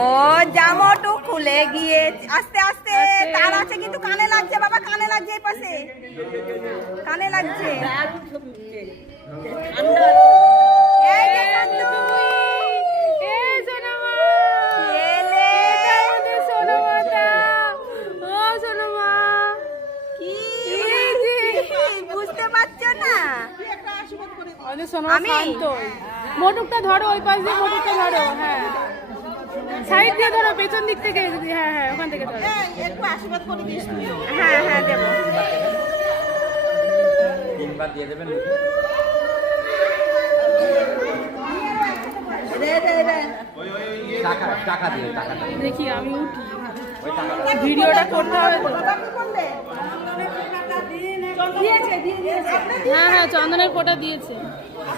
ও জামাটো খুলে গিয়ে আস্তে আস্তে তার আছে কিন্তু কানে লাগছে বাবা, কানে লাগছে, এই পাশে কানে লাগছে। এই যে সন্তু, এই সোনামা, এলে আমাদের সোনামাটা। ও সোনামা, কি বুঝতে পারছো না? আমাদের সোনামা শান্ত। মোটুকটা ধরো, ওই পাশ দিয়ে মোটুকটা ধরো। হ্যাঁ, সাইড দিয়ে ধরো, পেছন দিক থেকে। হ্যাঁ হ্যাঁ, ওখান থেকে ধরো। একটু আশীর্বাদ করে দিস। হ্যাঁ হ্যাঁ, দেবো। তিনবার দিয়ে দেবেন। টাকা দিয়ে, টাকাটা দেখি আমি উঠি, ভিডিওটা করতে হবে তো। হ্যাঁ হ্যাঁ, চন্দনের ফোঁটা দিয়েছে।